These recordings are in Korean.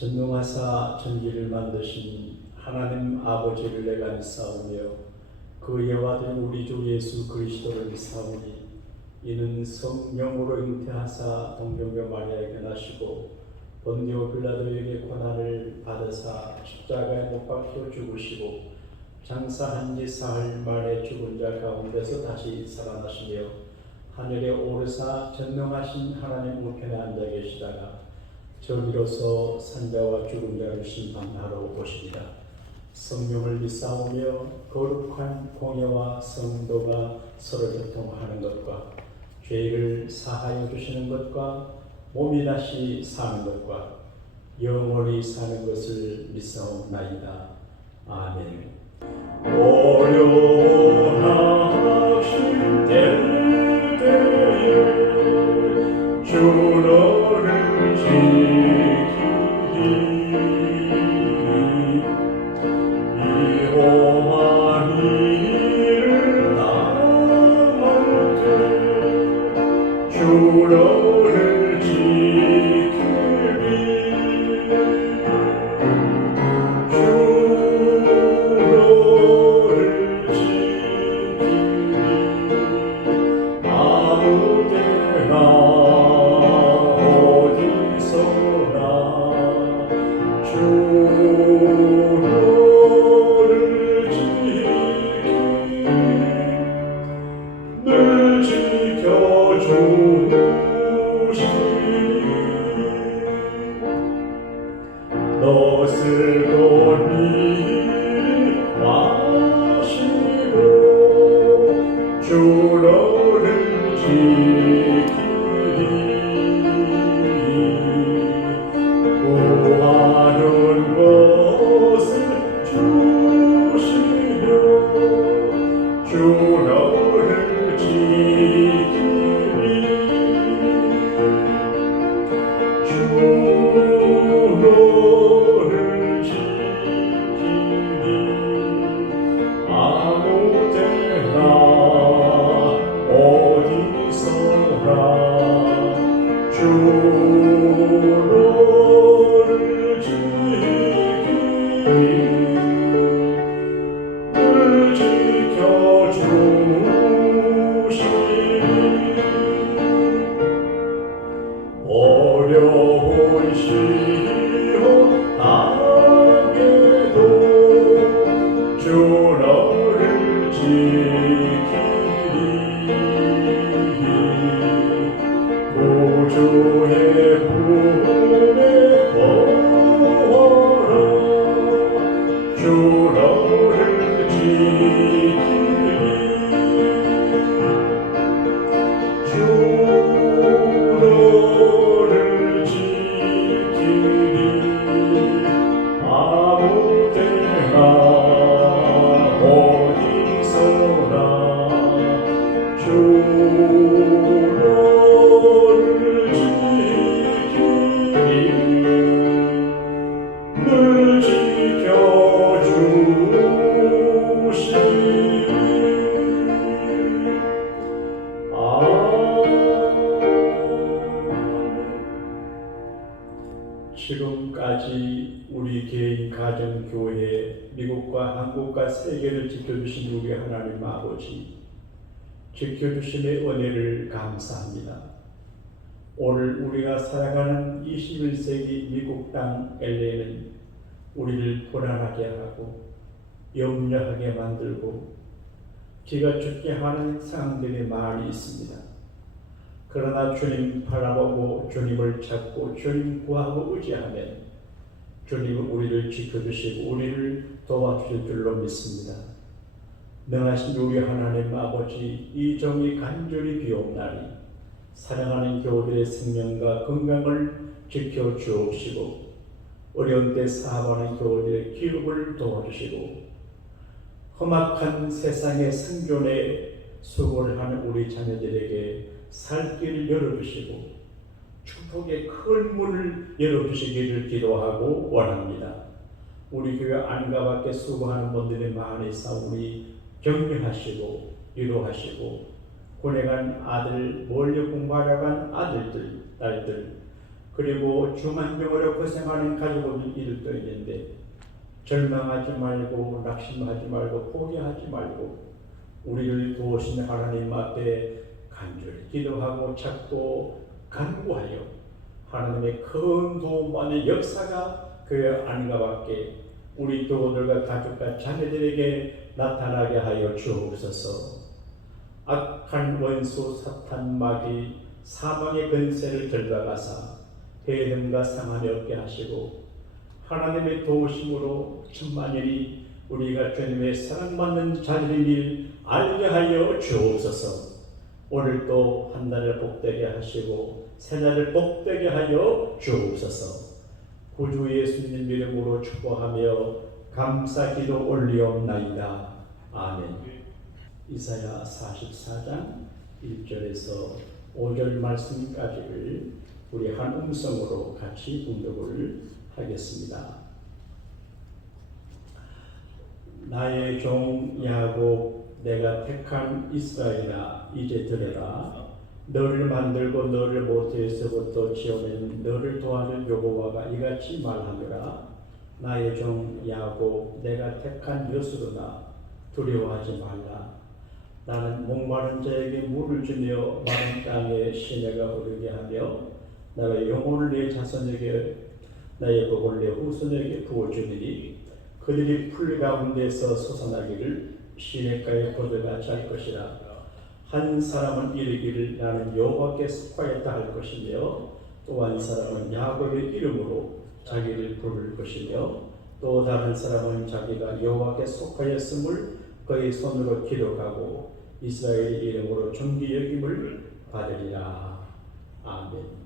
전능하사 천지를 만드신 하나님 아버지를 내가 믿사오며 그의 아들 우리 주 예수 그리스도를 믿사오니 이는 성령으로 잉태하사 동정녀 마리아에게 나시고 본디오 빌라도에게 고난을 받으사 십자가에 못 박혀 죽으시고 장사한 지 사흘 만에 죽은 자 가운데서 다시 살아나시며 하늘에 오르사 전능하신 하나님 우편에 앉아 계시다가 저기로서 산자와 죽은 자를 심판하러 오시리라. 성령을 믿사오며 거룩한 공예와 성도가 서로 교통하는 것과 죄를 사하여 주시는 것과 몸이 다시 사는 것과 영원히 사는 것을 믿사옵나이다. 아멘. 어려하실 때에 주 너를 지키리 이호한 일을 당할 때 주 너를 지키리 주 너를 지키리 아무 때나 어디서나 주 너를 지키리 늘 지켜주시리 너을 돈이 마시고 주 너를 지키리 구하는 것을 주시며 주 너를 지키리 주 너를 지키리 아무 때나 어디서나 주 너를 지키리 늘 지켜주시리 어려운 시험당해도 주 너를 지키리 구주의 품에 거하라 주 너를 지키리 주 너를 지키리 아무 때나 어디서나 주 너를 지키리 늘 지켜주시리 지금까지 우리 개인, 가정, 교회, 미국과 한국과 세계를 지켜주신 우리 하나님 아버지, 지켜주심의 은혜를 감사합니다. 오늘 우리가 살아가는 21세기 미국 땅 LA는 우리를 불안하게 하고 염려하게 만들고 기가 죽게 하는 상황들이 많이 있습니다. 그러나 주님 바라보고 주님을 찾고 주님 구하고 의지하면 주님은 우리를 지켜주시고 우리를 도와주실 줄로 믿습니다. 능하신 우리 하나님 아버지, 이 종이 간절히 비옵나니 사랑하는 교우들의 생명과 건강을 지켜주옵시고 어려운 때 사업하는 교우들의 기업을 도와주시고 험악한 세상의 생존에 수고를 하는 우리 자녀들에게 살 길을 열어주시고 축복의 큰 문을 열어주시기를 기도하고 원합니다. 우리 교회 안과 밖에 수고하는 분들이 많이 있사오니 격려하시고 위로하시고 고뇌간 아들, 멀리 공부하러 간 아들들, 딸들, 그리고 중환경으로 고생하는 가족들도 있는데 절망하지 말고 낙심하지 말고 포기하지 말고 우리를 도우신 하나님 앞에 간절히 기도하고 찾고 간구하여 하나님의 큰 도움만의 역사가 그 안과 밖에 우리 교우들과 가족과 자녀들에게 나타나게 하여 주옵소서. 악한 원수 사탄 마귀 사망의 근세를 들어가사 해됨과 상함이 없게 하시고 하나님의 도우심으로 천만일이 우리가 주님의 사랑받는 자녀인 일 알게 하여 주옵소서. 오늘도 한 날을 복되게 하시고 새 날을 복되게 하여 주옵소서. 구주 예수님 이름으로 축복하며 감사 기도 올리옵나이다. 아멘. 이사야 44장 1절에서 5절 말씀까지를 우리 한 음성으로 같이 봉독을 하겠습니다. 나의 종 야곱 내가 택한 이스라엘아 이제 들으라. 너를 만들고 너를 모태에서부터 지어낸 너를 도와줄 여호와가 이같이 말하노라. 나의 종 야곱 내가 택한 여수로나 두려워하지 말라. 나는 목마른 자에게 물을 주며 마른 땅에 시내가 흐르게 하며 나의 영혼을 내 자손에게 나의 복을 내 후손에게 부어주리니 그들이 풀 가운데서 솟아나기를 시냇가에 포도가 잘 것이라. 한 사람은 이르기를 나는 여호와께 속하였다 할 것이며 또 한 사람은 야곱의 이름으로 자기를 부를 것이며 또 다른 사람은 자기가 여호와께 속하였음을 그의 손으로 기록하고 이스라엘의 이름으로 존귀 여김을 받으리라. 아멘.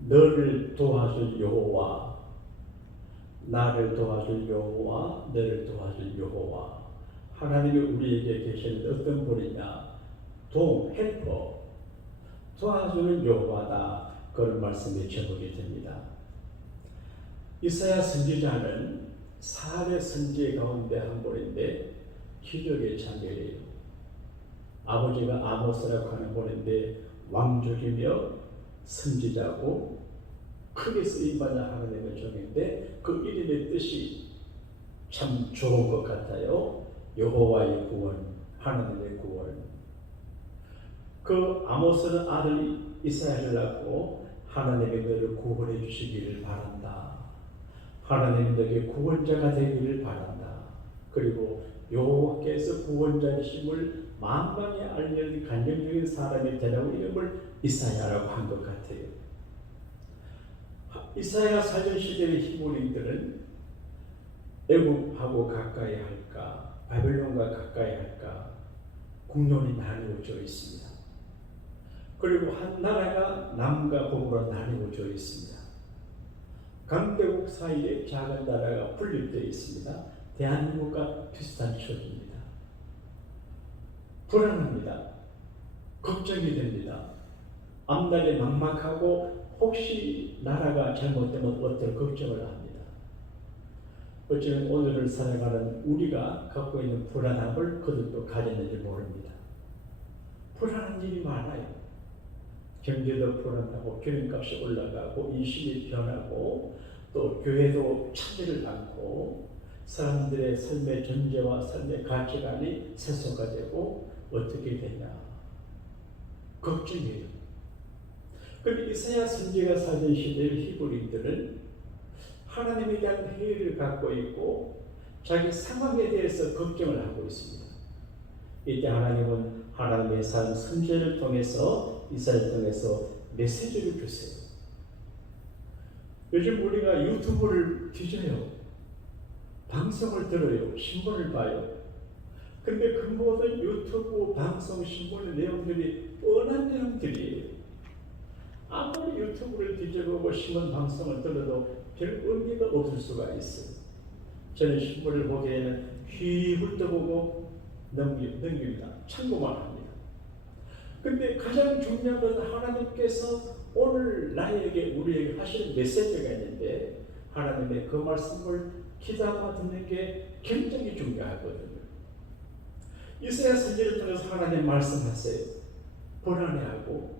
너를 도와줄 여호와, 나를 도와줄 여호와, 너를 도와줄 여호와. 하나님이 우리에게 계시는 어떤 분이냐? 헬퍼, 도와주는 여호와다. 그런 말씀이 제목이 됩니다. 이사야 선지자는 4대 선지 가운데 한 분인데 기적의 자녀예요. 아버지가 아모스라고 하는 분인데 왕족이며 선지자고 크게 쓰임받는 하나님의 종인데 그 이름의 뜻이 참 좋은 것 같아요. 여호와의 구원, 하나님의 구원. 그 아모스는 아들 이사야를 낳고 하나님의 너를 구원해 주시기를 바란다. 하나님 너에게 구원자가 되기를 바란다. 그리고 여호와께서 구원자이심을 만방에 알려진 간증적인 사람이 되라고 이름을 이사야라고 한 것 같아요. 이사야 사전 시대의 히브리인들은 애굽하고 가까이 할까, 바벨론과 가까이 할까 국론이 나뉘어져 있습니다. 그리고 한 나라가 남과 북으로 나뉘어져 있습니다. 강대국 사이에 작은 나라가 분립되어 있습니다. 대한민국과 비슷한 처지입니다. 불안합니다. 걱정이 됩니다. 앞날이 막막하고 혹시 나라가 잘못되면 어떨 걱정을 합니다. 어쩌면 오늘을 살아가는 우리가 갖고 있는 불안함을 그들도 가졌는지 모릅니다. 불안한 일이 많아요. 경제도 불안하고 기름값이 올라가고 인심이 변하고 또 교회도 차질을 않고 사람들의 삶의 전제와 삶의 가치관이 세소가 되고 어떻게 되냐 걱정이에요. 그런데 이사야 선지자 사전 시대의 히브리인들은 하나님에 대한 회의를 갖고 있고 자기 상황에 대해서 걱정을 하고 있습니다. 이때 하나님은 하나님의 산 선지자를 통해서 이사야를 통해서 메시지를 주세요. 요즘 우리가 유튜브를 뒤져요. 방송을 들어요. 신문을 봐요. 근데 그 모든 유튜브, 방송, 신문의 내용들이 뻔한 내용들이에요. 아무리 유튜브를 뒤져보고 신문, 방송을 들어도 별 의미가 없을 수가 있어요. 저는 신문을 보기에는 휘 훑어보고 넘깁니다. 참고만 합니다. 근데 가장 중요한 것은 하나님께서 오늘 나에게, 우리에게 하시는 메시지가 있는데 하나님의 그 말씀을 기다려 듣는 게 굉장히 중요하거든요. 이사야 선지자를 통해서 하나님 말씀하세요. 불안해하고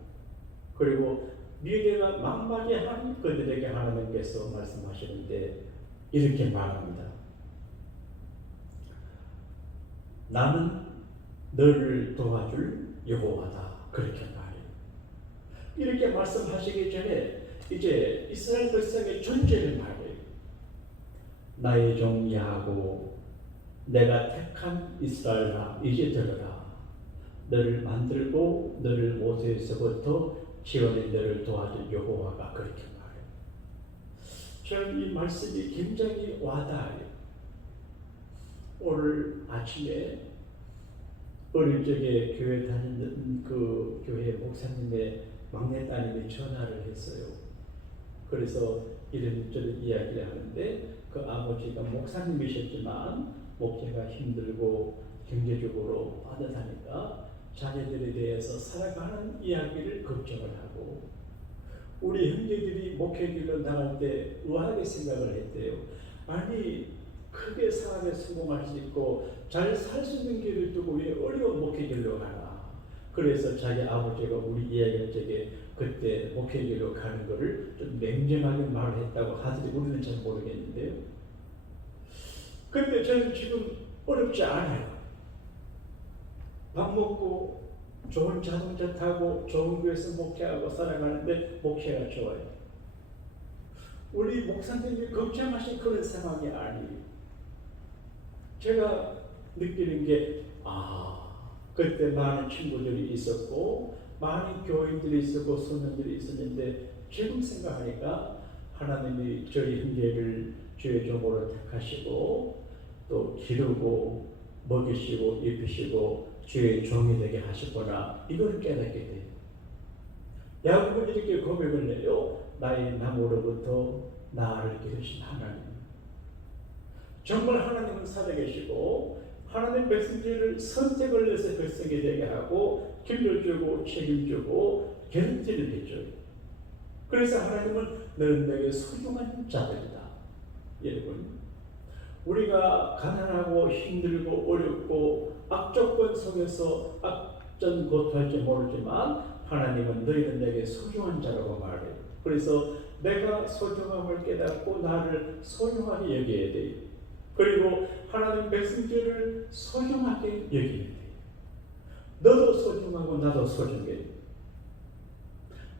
그리고 미래가 막막히 한 그들에게 하나님께서 말씀하시는데 이렇게 말합니다. 나는 너를 도와줄 여호와다. 그렇게 말해요. 이렇게 말씀하시기 전에 이제 이스라엘 백성의 존재를 말해요. 나의 종 야곱, 내가 택한 이스라엘아, 이제 들어라. 너를 만들고 너를 모세에서부터 지어낸 너를 도와줄 여호와가 그렇게 말해요. 저는 이 말씀이 굉장히 와닿아요. 오늘 아침에 어릴 적에 교회 다니는 그 교회 목사님의 막내 따님이 전화를 했어요. 그래서 이런저런 이야기를 하는데 그 아버지가 목사님이셨지만 목회가 힘들고 경제적으로 빠듯하니까 자녀들에 대해서 살아가는 이야기를 걱정을 하고 우리 형제들이 목회길로 나갈 때 의아하게 생각을 했대요. 아니 크게 사업에 성공할 수 있고 잘 살 수 있는 길을 두고 왜 어려운 목회길로 가나. 그래서 자기 아버지가 우리 이야기할 적에 그때 목회길로 가는 거를 좀 냉정하게 말을 했다고 하더니 우리는 잘 모르겠는데요. 근데 저는 지금 어렵지 않아요. 밥 먹고 좋은 자동차 타고 좋은 교회에서 목회하고 살아가는데 목회가 좋아요. 우리 목사님이 걱정하신 그런 상황이 아니에요. 제가 느끼는 게 그때 많은 친구들이 있었고 많은 교인들이 있었고 소년들이 있었는데 지금 생각하니까 하나님이 저희 형제를 주의 종으로 택하시고 또 기르고 먹이시고 입히시고 주의 종이 되게 하셨구나 이걸 깨닫게 돼요. 야곱은 이렇게 고백을 해요. 나의 나무로부터 나를 기르신 하나님. 정말 하나님은 살아계시고 하나님 백성들을 선택을 해서 백성이 되게 하고 길러주고 책임주고 개런티를 해줘요. 그래서 하나님은 너는 내게 소중한 자들이다. 여러분 우리가 가난하고 힘들고 어렵고 악조건 속에서 악전 고통할지 모르지만 하나님은 너희는 내게 소중한 자라고 말해요. 그래서 내가 소중함을 깨닫고 나를 소중하게 여겨야 돼요. 그리고 하나님 백성들을 소중하게 여기면 돼요. 너도 소중하고 나도 소중해.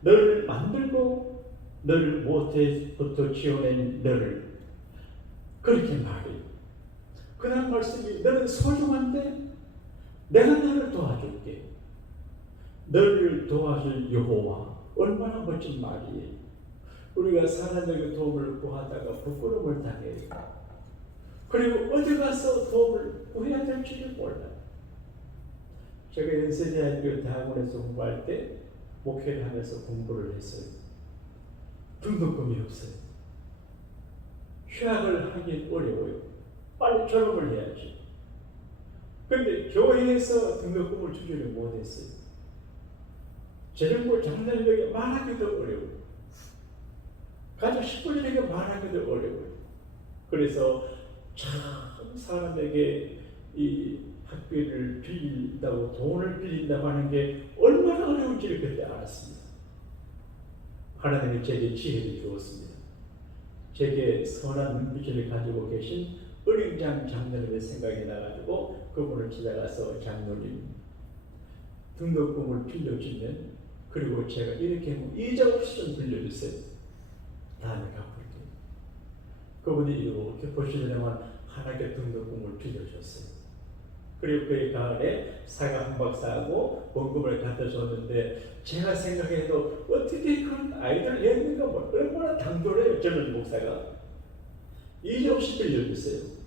너를 만들고 너를 모태부터 지어낸 너를 그렇게 말해요. 그 다음 말씀이 너는 소중한데 내가 너를 도와줄게. 너를 도와줄 여호와. 얼마나 멋진 말이에요. 우리가 사람에게 도움을 구하다가 부끄러움을 당해요. 그리고 어디 가서 도움을 구해야 될지를 몰라요. 제가 연세대학교 대학원에서 공부할 때 목회를 하면서 공부를 했어요. 등록금이 없어요. 휴학을 하긴 어려워요. 빨리 졸업을 해야지. 근데 교회에서 등록금을 주지를 못했어요. 재정부 장로님에게 말하기도 어려워요. 가족 식구들에게 말하기도 어려워요. 그래서 참 사람에게 이 학비를 빌린다고 돈을 빌린다고 하는 게 얼마나 어려운지를 그때 알았습니다. 하나님이 제게 지혜를 주었습니다. 제게 선한 눈빛을 가지고 계신 어린장 장로님의 생각이 나가지고 그분을 찾아가서 장로님 등록금을 빌려주면 그리고 제가 이렇게 이자 없이 좀 빌려주세요. 다음에 갚을게요. 그분이 이렇게 보시려면 하나님께 등록금을 빌려줬어요. 그리고 그의 가을에 사과 한 박사하고 원금을 갖다 줬는데 제가 생각해도 어떻게 그런 아이들 예능가 뭐 얼마나 당돌해요. 젊은 목사가 이자 없이 빌려주세요.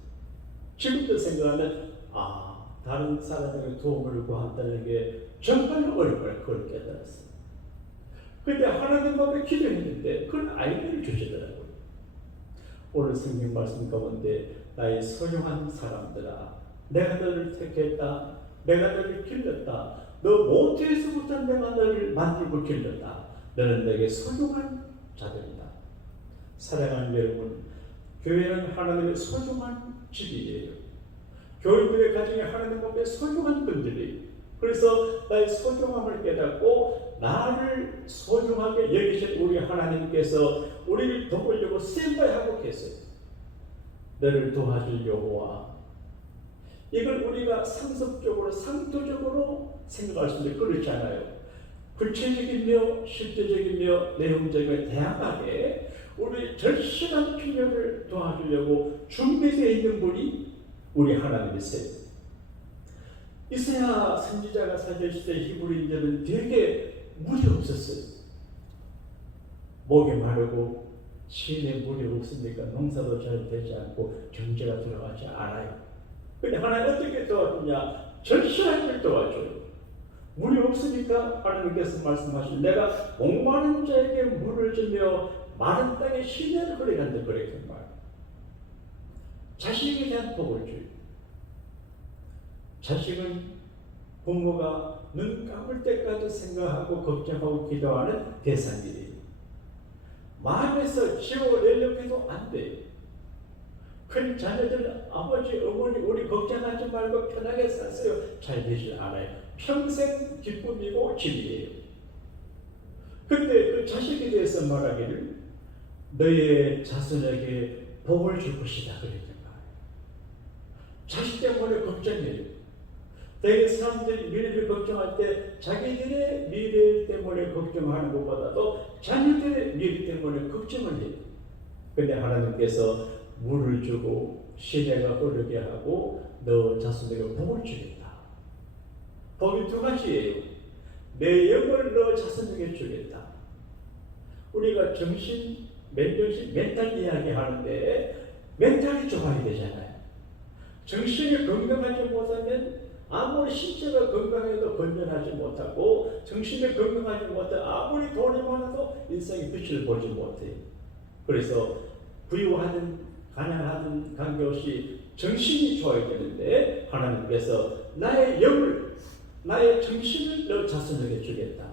지금도 생각하면 다른 사람에게 도움을 구한다는 게 정말 어렵구나 그걸 깨달았어요. 근데 하나님 앞에 기도했는데 그런 아이디어를 주시더라고요. 오늘 성경 말씀 가운데 나의 소중한 사람들아 내가 너를 택했다. 내가 너를 길렀다. 너 모태에서부터 내가 너를 만들고 길렀다. 너는 내게 소중한 자들이다. 사랑하는 여러분, 교회는 하나님의 소중한 집이에요. 교인들의 가정에 하나님 앞에 소중한 분들이 그래서 나의 소중함을 깨닫고 나를 소중하게 여기신 우리 하나님께서 우리를 도우려고 스탠바이하고 계세요. 너를 도와줄 여호와. 이걸 우리가 상습적으로 상도적으로 생각할 수 있는데 그렇지 않아요. 구체적이며 실제적이며 내용적이며 다양하게 우리 절실한 필요를 도와주려고 준비되어 있는 분이 우리 하나님이세요. 이사야 선지자가 사실 시대 히브리인들은 되게 물이 없었어요. 목이 마르고 시내 물이 없으니까 농사도 잘 되지 않고 경제가 들어가지 않아요. 근데 하나님 어떻게 도와주냐? 절실한 일 도와줘요. 물이 없으니까 하나님께서 말씀하신 내가 목마른 자에게 물을 주며 마른 땅에 시내를 흐리간다 그렇게 말. 자식에 대한 복을 줘요. 자식은 부모가 눈 감을 때까지 생각하고 걱정하고 기도하는 대상이에요. 마음에서 지워내려고 해도 안 돼요. 큰 자녀들은 아버지, 어머니 우리 걱정하지 말고 편하게 사세요. 잘 되지 않아요. 평생 기쁨이고 집이에요. 근데 그 자식에 대해서 말하기를 너의 자손에게 복을 줄 것이다 그랬단 말이에요. 자식 때문에 걱정해요. 대개 사람들이 미래를 걱정할 때 자기들의 미래 때문에 걱정하는 것보다도 자녀들의 미래 때문에 걱정을 해요. 근데 하나님께서 물을 주고 시내가 흐르게 하고 너 자손에게 복을 주겠다. 복이 두 가지예요. 내 영을 너 자손에게 주겠다. 우리가 정신, 멘탈 이야기 하는데 멘탈이 좋아야 되잖아요. 정신이 건강하지 못하면 아무리 신체가 건강해도 건전하지 못하고 정신이 건강하지 못해 아무리 돈이 많아도 인생의 빛을 보지 못해요. 그래서 부유하든 가난하든 관계없이 정신이 좋아야 되는데 하나님께서 나의 영을, 나의 정신을 너 자손에게 주겠다.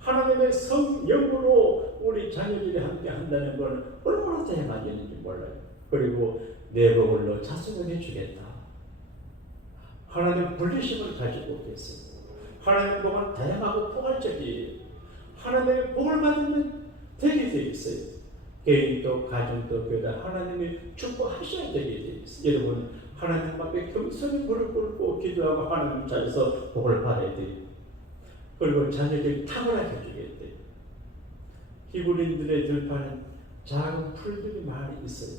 하나님의 성령으로 우리 자녀들이 함께 한다는 건 얼마나 다양한 일인지 몰라요. 그리고 내 복을 너 자손에게 주겠다. 하나님 불리심을 가지고 계세요. 하나님 복은 다양하고 포괄적이에요. 하나님의 복을 받으면 되게 돼 있어요. 개인도 가정도 교회 하나님이 축복하셔야 되게 돼 있어요. 여러분 하나님 앞에 겸손히 무릎 꿇고 기도하고 하나님 자리에서 복을 받아야 돼요. 그리고 자녀들이 탁월하게 주게 돼요. 히브리인들의 들판은 작은 풀들이 많이 있어요.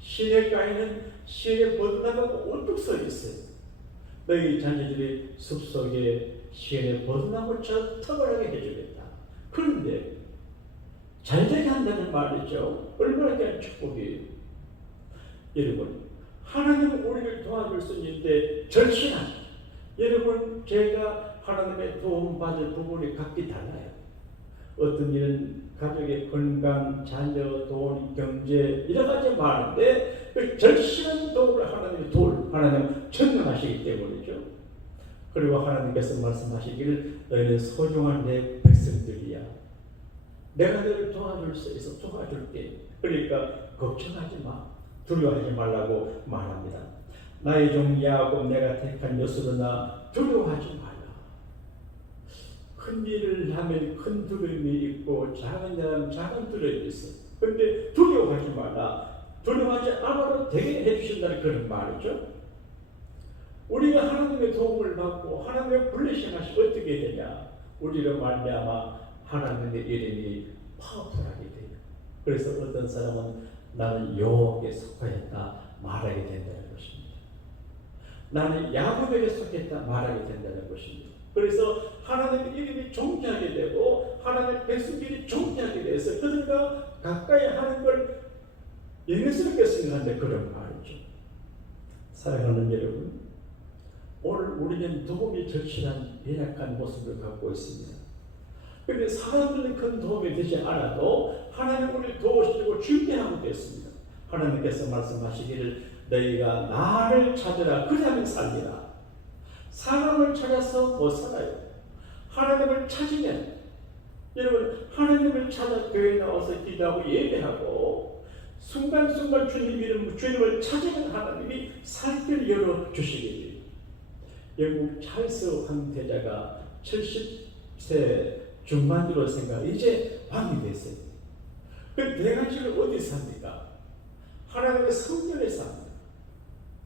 시냇가에는 시내 버드나무가 우뚝 서 있어요. 너희 자녀들이 숲속에 시내 버드나무처럼 탁월하게 해주겠다. 그런데 잘되게 한다는 말이죠. 얼마나 귀한 축복이에요. 여러분 하나님은 우리를 도와줄 수 있는데 절실한, 여러분 제가 하나님의 도움 받을 부분이 각기 달라요. 어떤 일은 가족의 건강, 자녀, 돈, 경제 여러 가지 많은데 그 절실한 도움을 하나님은 전능하시기 때문이죠. 그리고 하나님께서 말씀하시기를 너희는 소중한 내 백성들이야. 내가 너를 도와줄 수 있어 도와줄게. 그러니까 걱정하지 마. 두려워하지 말라고 말합니다. 나의 종 야곱 내가 택한 여수로나 두려워하지 말라. 큰 일을 하면 큰 두려움이 있고 작은 일 하면 작은 두려움이 있어. 그런데 두려워하지 말라. 두려워하지 않아도 되게 해주신다는 그런 말이죠. 우리가 하나님의 도움을 받고 하나님의 블레싱하시 어떻게 되냐. 우리로 말미암아 하나님의 이름이 파워풀하게 돼요. 그래서 어떤 사람은 나는 여호와께 속하였다 말하게 된다는 것입니다. 나는 야곱에게 속했다 말하게 된다는 것입니다. 그래서 하나님의 이름이 존귀하게 되고 하나님의 백성들이 존귀하게 돼서 그들과 가까이 하는 걸 영예스럽게 생각하는 그런 말이죠. 사랑하는 여러분, 오늘 우리는 도움이 절실한 연약한 모습을 갖고 있습니다. 그런데 사람들은 큰 도움이 되지 않아도 하나님 우리를 도우시려고 준비하고 있습니다. 하나님께서 말씀하시기를 너희가 나를 찾으라 그러면 살리라. 사람을 찾아서 못 살아요. 하나님을 찾으면, 여러분 하나님을 찾아 교회에 나와서 기도하고 예배하고 순간순간 주님을 찾으면 하나님이 살 길을 열어주시게 돼요. 영국 찰스 황태자가 세 중반으로 생각, 이제 왕이 됐어요. 그 대관식을 어디서 합니까? 하나님의 성전에서 합니다.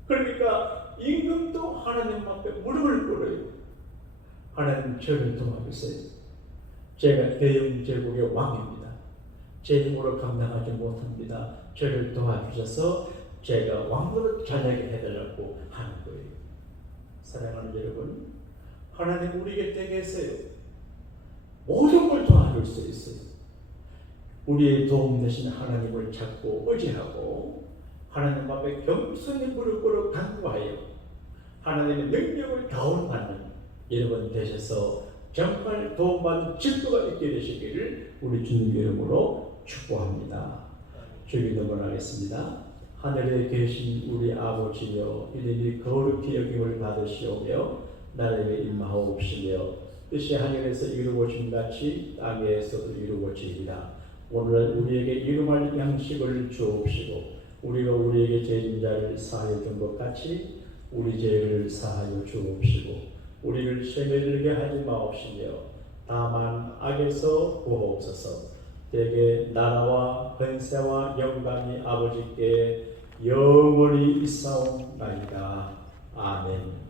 그러니까 임금도 하나님 앞에 무릎을 꿇어요. 하나님 저를 도와주세요. 제가 대영 제국의 왕입니다. 제 힘으로 감당하지 못합니다. 저를 도와주셔서 제가 왕으로 자녀게 해달라고 하는 거예요. 사랑하는 여러분, 하나님 우리 곁에 계세요. 모든 걸 도와줄 수 있어요. 우리의 도움 되신 하나님을 찾고 의지하고 하나님 앞에 겸손히 무릎 꿇어 간구하여 하나님의 능력을 다운받는 여러분 되셔서 정말 도움받는 증거가 있게 되시기를 우리 주님 이름으로 축복합니다. 주님 기도하겠습니다. 하늘에 계신 우리 아버지여, 이름이 거룩히 여김을 받으시오며 나라에 임하옵시며 뜻이 하늘에서 이루어진 같이 땅에서도 이루어지리라. 오늘 우리에게 일용할 양식을 주옵시고 우리가 우리에게 죄진 자를 사하여 준 것 같이 우리 죄를 사하여 주옵시고 우리를 시험에 들게 하지 마옵시며 다만 악에서 구하옵소서. 대개 나라와 권세와 영광이 아버지께 영원히 있사옵나이다. 아멘.